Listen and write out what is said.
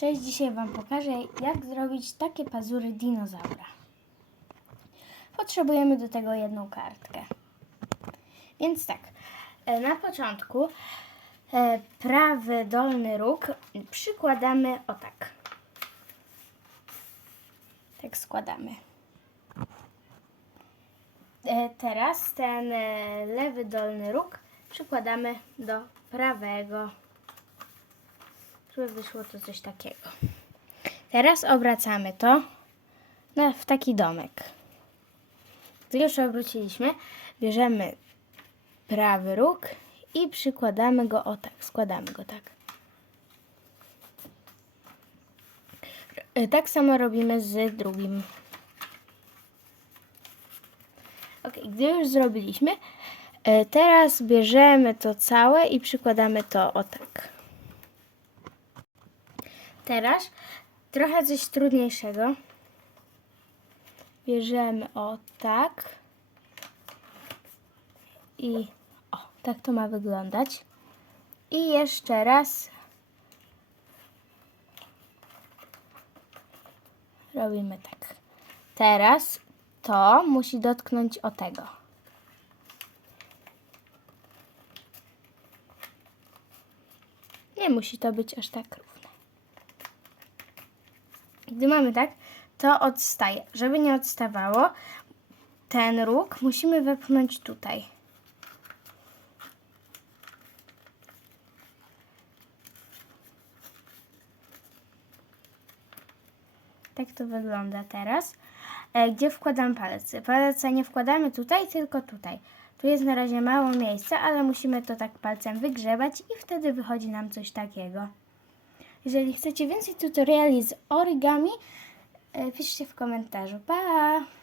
Cześć, dzisiaj Wam pokażę, jak zrobić takie pazury dinozaura. Potrzebujemy do tego jedną kartkę. Więc tak, e, na początku e, prawy dolny róg przykładamy o tak. Tak składamy. E, Teraz ten lewy dolny róg przykładamy do prawego żeby wyszło to coś takiego. Teraz obracamy to na, w taki domek. Gdy już obróciliśmy, bierzemy prawy róg i przykładamy go o tak, składamy go tak. E, Tak samo robimy z drugim. Ok, gdy już zrobiliśmy, e, teraz bierzemy to całe i przykładamy to o tak. Teraz trochę coś trudniejszego. Bierzemy o tak. I o, tak to ma wyglądać. I jeszcze raz robimy tak. Teraz to musi dotknąć o tego. Nie musi to być aż tak równe. Gdy mamy tak, to odstaje. Żeby nie odstawało, ten róg musimy wepchnąć tutaj. Tak to wygląda teraz. E, Gdzie wkładam palec? Palca nie wkładamy tutaj, tylko tutaj. Tu jest na razie mało miejsca, ale musimy to tak palcem wygrzebać i wtedy wychodzi nam coś takiego. Jeżeli chcecie więcej tutoriali z origami, e, piszcie w komentarzu. Pa!